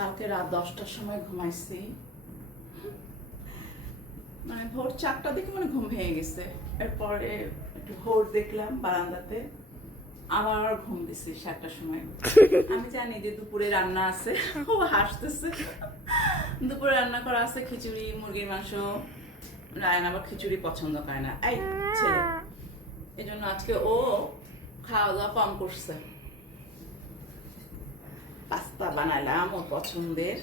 কালকে রাত 10টার সময় ঘুমাইছি, মানে ভোর 4টার দিকে মানে ঘুম ভেঙে গেছে। এরপরে একটু ভোর দেখলাম বারান্দাতে, আবার ঘুম দিছি 7টার সময়। আমি জানি যে দুপুরে রান্না আছে, ও হাসতেছে। দুপুরে রান্না করা আছে খিচুড়ি, মুরগির মাংস। রায়ন আবার খিচুড়ি পছন্দ করে না, এই ছেলে, এই জন্য আজকে ও খাওয়া দাওয়া কম করছে। পাস্তা বানালাম ওর পছন্দের।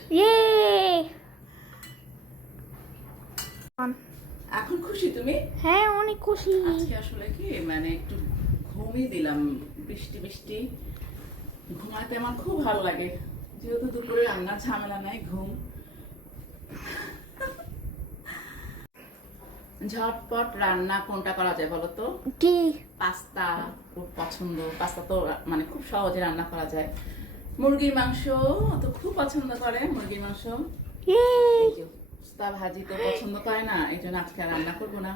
এখন খুশি তুমি? হ্যাঁ, অনেক খুশি। আজকে আসলে কি মানে একটু ঘুমই দিলাম, বৃষ্টি বৃষ্টি ঘুমাতে আমার খুব ভালো লাগে, যেহেতু দুপুরে রান্না ঝামেলা নাই, ঘুম। ঝটপট রান্না কোনটা করা যায় বলো তো? কি? পাস্তা খুব পছন্দ, পাস্তা তো মানে খুব সহজে রান্না করা যায়। মুরগির মাংস তো খুব পছন্দ করে, মুরগির মাংস। এই যে পাস্তা ভাজি তো পছন্দ করে না, এই জন্য আজকে আর রান্না করবো না।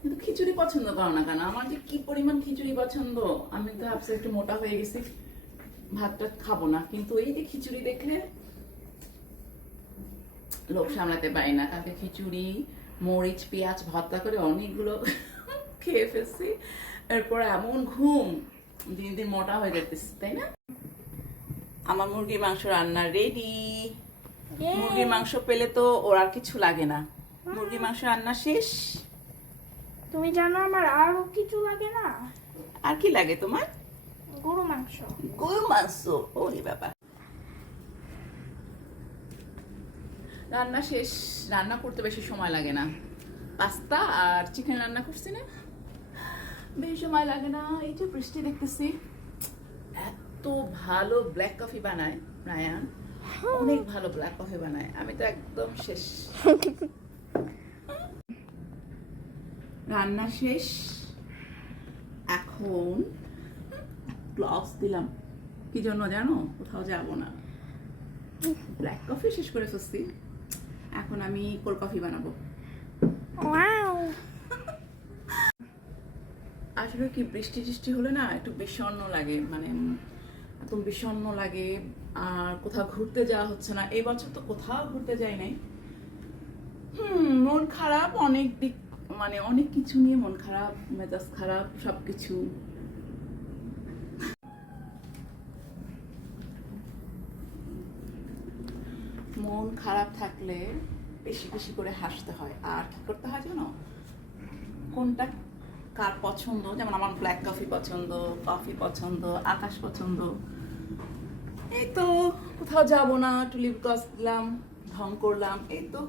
কিন্তু খিচুড়ি পছন্দ করো না কেন? আমার যে কি পরিমাণ খিচুড়ি পছন্দ, আমি তো ভাবছি একটু মোটা হয়ে গেছি, ভাতটা খাবো না, কিন্তু এই যে খিচুড়ি দেখলে লোভ সামলাতে পারি না। কালকে খিচুড়ি, মরিচ পেঁয়াজ ভর্তা করে অনেকগুলো খেয়ে ফেলছি। এরপর এমন ঘুম, দিন দিন মোটা হয়ে যেতেছি, তাই না? আমার মুরগির মাংস রান্না রেডি। মুরগির মাংস পেলে তো ওর আর কিছু লাগে না। মুরগির মাংস রান্না শেষ। তুমি জানো আমার আরো কিছু লাগে না? আর কি লাগে তোমার? গরু মাংস। গরু মাংস, ওরে বাবা। রান্না শেষ, রান্না করতে বেশি সময় লাগে না। পাস্তা আর চিকেন রান্না করছি না, বেশি সময় লাগে না। এই যে বৃষ্টি দেখতেছি, এত ভালো ব্ল্যাক কফি বানায় রায়ান, অনেক ভালো ব্ল্যাক কফি বানায়। আমি তো একদম শেষ। রান্না শেষ, এখন গ্লাভস দিলাম কি জন্য জানো? কোথাও যাব না, ব্ল্যাক কফি শেষ করে ফেলছি, এখন আমি কোল্ড কফি বানাবো। ওয়াও! আসলে কি বৃষ্টি টিষ্টি হলে না একটু বিষণ্ণ লাগে, মানে একদম বিষণ্ণ লাগে। আর কোথাও ঘুরতে যাওয়া হচ্ছে না, এই বছর তো কোথাও ঘুরতে যাই নাই। মন খারাপ, অনেক দিক, মানে অনেক কিছু নিয়ে মন খারাপ, মেজাজ খারাপ, সবকিছু। মন খারাপ থাকলে বেশি বেশি করে হাসতে হয়। আর কি করতে হয় জানো? কোনটা কার পছন্দ, যেমন আমার ব্ল্যাক কফি পছন্দ, কফি পছন্দ, আকাশ পছন্দ। এই তো কোথাও যাবো না, একটু লিপ গ্লস দিলাম, ঢং করলাম, এই তো